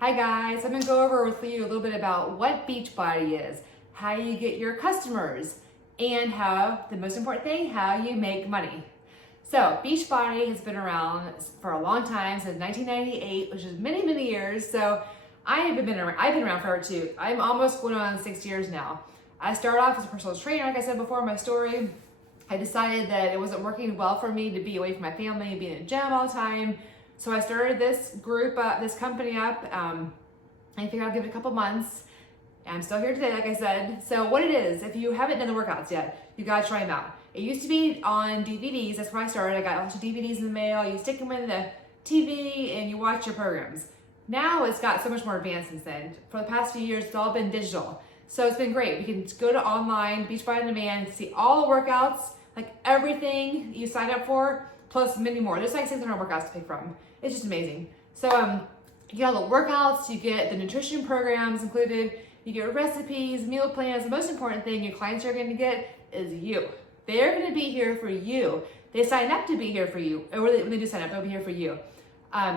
Hi guys, I'm gonna go over with you a little bit about what Beachbody is, how you get your customers, and how, the most important thing, how you make money. So Beachbody has been around for a long time, since 1998, which is many, many years. So I've been around forever too. I'm almost going on 6 years now. I started off as a personal trainer, like I said before in my story. I decided that it wasn't working well for me to be away from my family and be in a gym all the time. So I started this group, this company up. I figured I'll give it a couple months. I'm still here today, like I said. So what it is, if you haven't done the workouts yet, you gotta try them out. It used to be on DVDs, that's where I started. I got a bunch of DVDs in the mail. You stick them in the TV and you watch your programs. Now it's got so much more advanced since then. For the past few years, it's all been digital. So it's been great. You can go to online, Beachbody On Demand, see all the workouts, like everything you signed up for, plus many more. There's like 600 workouts to pick from. It's just amazing. So you get all the workouts, you get the nutrition programs included, you get recipes, meal plans. The most important thing your clients are gonna get is you. They're gonna be here for you. They sign up to be here for you. Or when they do sign up, they'll be here for you.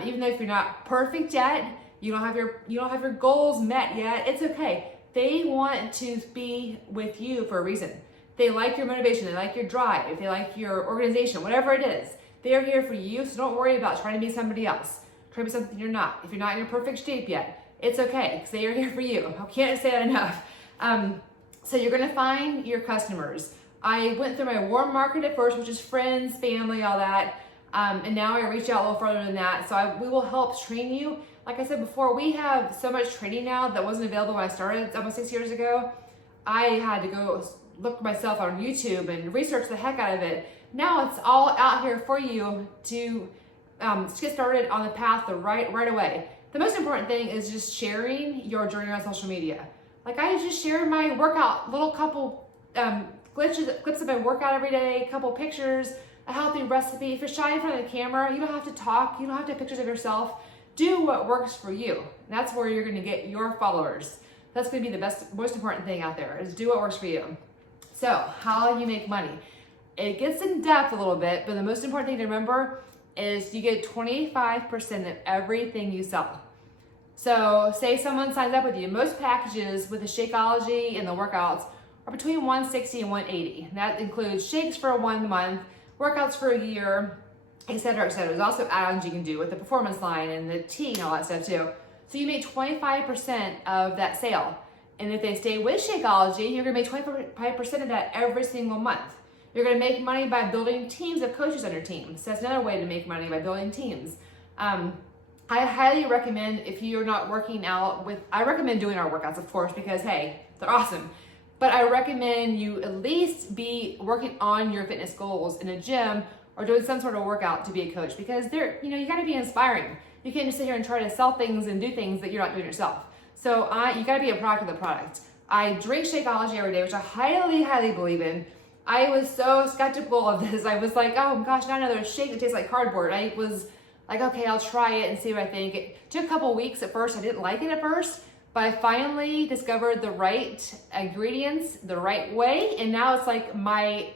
Even though if you're not perfect yet, you don't have your goals met yet, it's okay. They want to be with you for a reason. They like your motivation, they like your drive, they like your organization, whatever it is. They're here for you, so don't worry about trying to be somebody else. Try to be something you're not. If you're not in your perfect shape yet, it's okay, because they are here for you. I can't say that enough. So you're gonna find your customers. I went through my warm market at first, which is friends, family, all that. And now I reach out a little further than that. So we will help train you. Like I said before, we have so much training now that wasn't available when I started almost 6 years ago. I had to go look myself on YouTube and research the heck out of it. Now it's all out here for you to get started on the path right away. The most important thing is just sharing your journey on social media. Like I just share my workout, little couple clips of my workout every day, couple pictures, a healthy recipe. If you're shy in front of the camera, you don't have to talk, you don't have to have pictures of yourself. Do what works for you. That's where you're gonna get your followers. That's gonna be the most important thing out there, is do what works for you. So, how you make money. It gets in depth a little bit, but the most important thing to remember is you get 25% of everything you sell. So say someone signs up with you. Most packages with the Shakeology and the workouts are between $160 and $180. That includes shakes for 1 month, workouts for a year, etc., etc. There's also add-ons you can do with the performance line and the tea and all that stuff too. So you make 25% of that sale. And if they stay with Shakeology, you're gonna make 25% of that every single month. You're gonna make money by building teams of coaches on your team. So that's another way to make money, by building teams. I highly recommend, if you're not working out I recommend doing our workouts, of course, because hey, they're awesome. But I recommend you at least be working on your fitness goals in a gym or doing some sort of workout to be a coach, because you gotta be inspiring. You can't just sit here and try to sell things and do things that you're not doing yourself. So you gotta be a product of the product. I drink Shakeology every day, which I highly, highly believe in. I was so skeptical of this. I was like, oh gosh, not another shake that tastes like cardboard. I was like, okay, I'll try it and see what I think. It took a couple weeks at first. I didn't like it at first, but I finally discovered the right ingredients, the right way. And now it's like my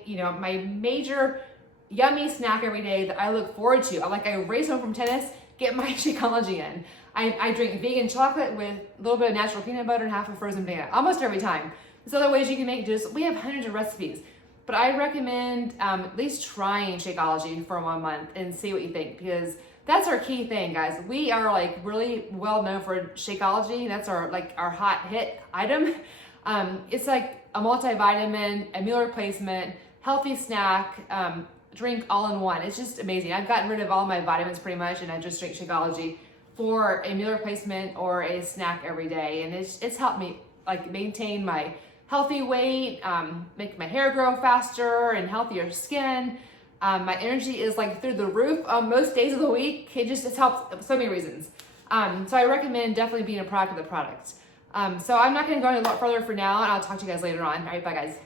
major yummy snack every day that I look forward to. I race home from tennis, get my Shakeology in. I drink vegan chocolate with a little bit of natural peanut butter and half a frozen banana, almost every time. There's other ways you can make this. We have hundreds of recipes, but I recommend at least trying Shakeology for 1 month and see what you think, because that's our key thing, guys. We are really well known for Shakeology. That's our hot hit item. It's like a multivitamin, a meal replacement, healthy snack, drink all in one. It's just amazing. I've gotten rid of all my vitamins pretty much, and I just drink Shakeology for a meal replacement or a snack every day. And it's helped me maintain my healthy weight, make my hair grow faster and healthier skin. My energy is through the roof on most days of the week. It's helped so many reasons. So I recommend definitely being a product of the product. So I'm not gonna go any further for now, and I'll talk to you guys later on. All right, bye guys.